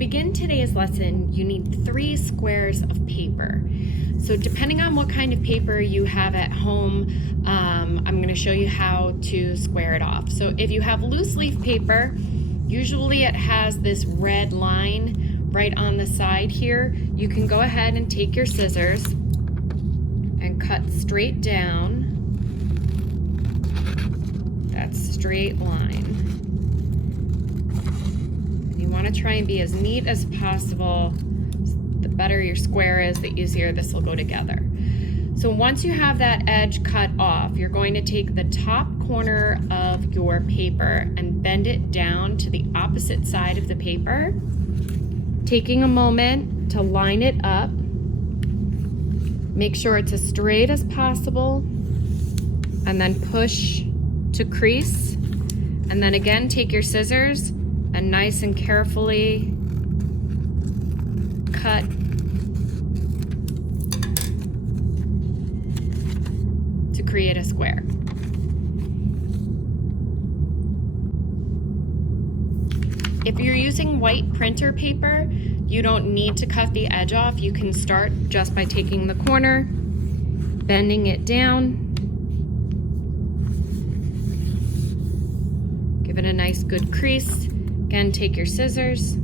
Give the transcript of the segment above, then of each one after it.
begin today's lesson, you need 3 squares of paper. So depending on what kind of paper you have at home, I'm going to show you how to square it off. So if you have loose leaf paper, usually it has this red line right on the side here. You can go ahead and take your scissors and cut straight down that straight line. You want to try and be as neat as possible. The better your square is, the easier this will go together. So once you have that edge cut off, you're going to take the top corner of your paper and bend it down to the opposite side of the paper, taking a moment to line it up. Make sure it's as straight as possible, and then push to crease. And then again, take your scissors and nice and carefully cut to create a square. If you're using white printer paper, you don't need to cut the edge off. You can start just by taking the corner, bending it down, give it a nice good crease. Again, take your scissors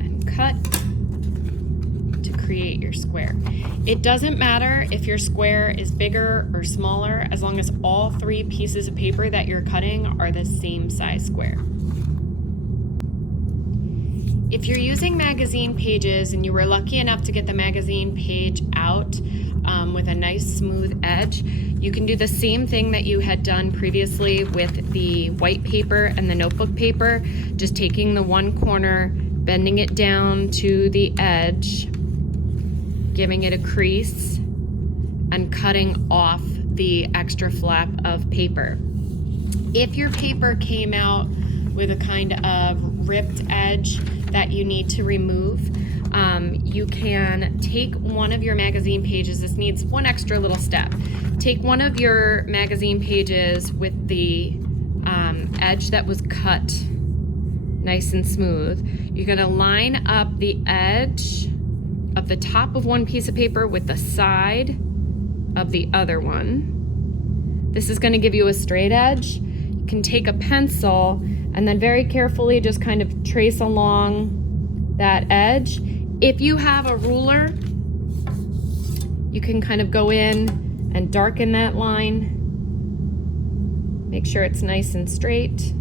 and cut to create your square. It doesn't matter if your square is bigger or smaller, as long as all 3 pieces of paper that you're cutting are the same size square. If you're using magazine pages and you were lucky enough to get the magazine page out with a nice smooth edge, you can do the same thing that you had done previously with the white paper and the notebook paper, just taking the one corner, bending it down to the edge, giving it a crease, and cutting off the extra flap of paper. If your paper came out with a kind of ripped edge that you need to remove, you can take one of your magazine pages. This needs one extra little step. Take one of your magazine pages with the edge that was cut nice and smooth. You're going to line up the edge of the top of one piece of paper with the side of the other one. This is going to give you a straight edge. You can take a pencil and then very carefully just kind of trace along that edge. If you have a ruler, you can kind of go in and darken that line. Make sure it's nice and straight.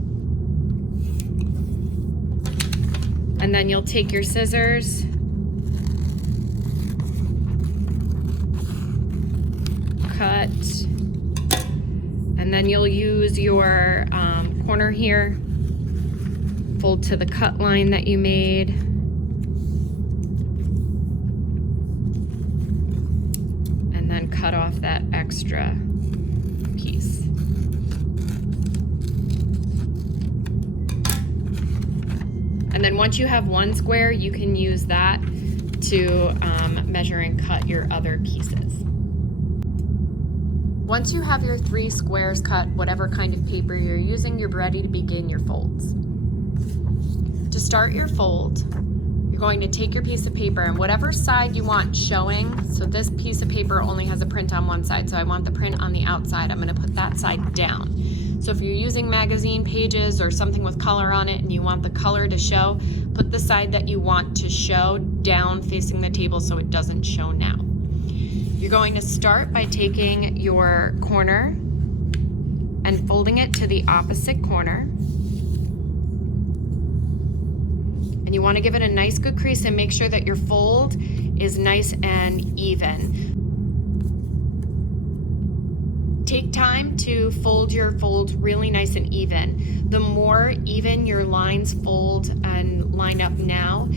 And then you'll take your scissors, cut, and then you'll use your corner here, fold to the cut line that you made. And then cut off that extra piece. And then once you have one square, you can use that to measure and cut your other pieces. Once you have your 3 squares cut, whatever kind of paper you're using, you're ready to begin your folds. To start your fold, you're going to take your piece of paper and whatever side you want showing. So this piece of paper only has a print on one side, so I want the print on the outside. I'm going to put that side down. So if you're using magazine pages or something with color on it and you want the color to show, put the side that you want to show down facing the table so it doesn't show now. You're going to start by taking your corner and folding it to the opposite corner. And you want to give it a nice good crease and make sure that your fold is nice and even. Take time to fold your folds really nice and even. The more even your lines fold and line up now,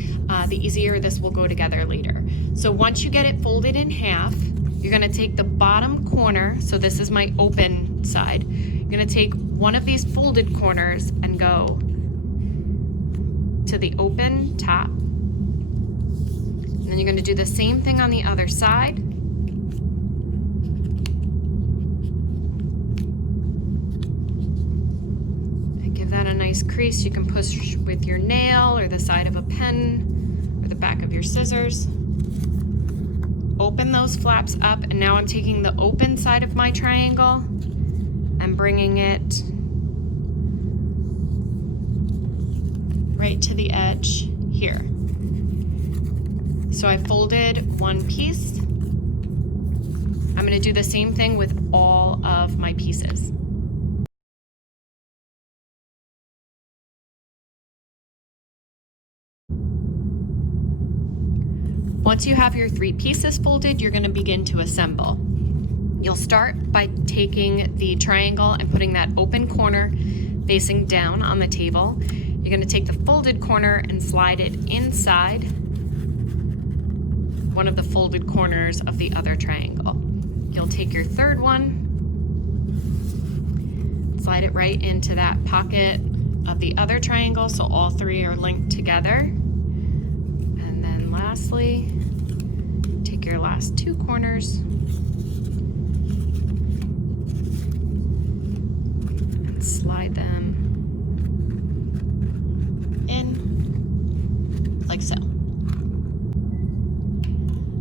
the easier this will go together later. So once you get it folded in half, you're going to take the bottom corner, so this is my open side. You're going to take one of these folded corners and go to the open top. And then you're going to do the same thing on the other side. nice crease you can push with your nail or the side of a pen or the back of your scissors. Open those flaps up, and now I'm taking the open side of my triangle and bringing it right to the edge here. So I folded one piece. I'm going to do the same thing with all of my pieces. Once you have your 3 pieces folded, you're going to begin to assemble. You'll start by taking the triangle and putting that open corner facing down on the table. You're going to take the folded corner and slide it inside one of the folded corners of the other triangle. You'll take your third one, slide it right into that pocket of the other triangle so all 3 are linked together. And then lastly, take your last 2 corners and slide them in like so.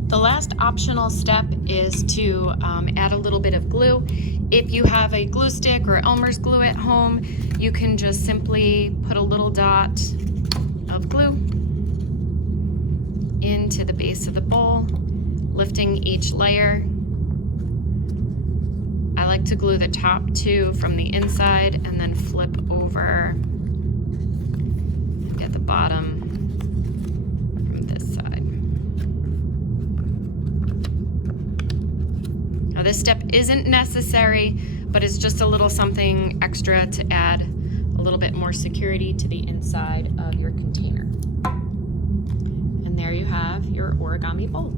The last optional step is to add a little bit of glue. If you have a glue stick or Elmer's glue at home, you can just simply put a little dot of glue into the base of the bowl, lifting each layer. I like to glue the top 2 from the inside and then flip over and get the bottom from this side. Now this step isn't necessary, but it's just a little something extra to add a little bit more security to the inside of your container. And there you have your origami bowl.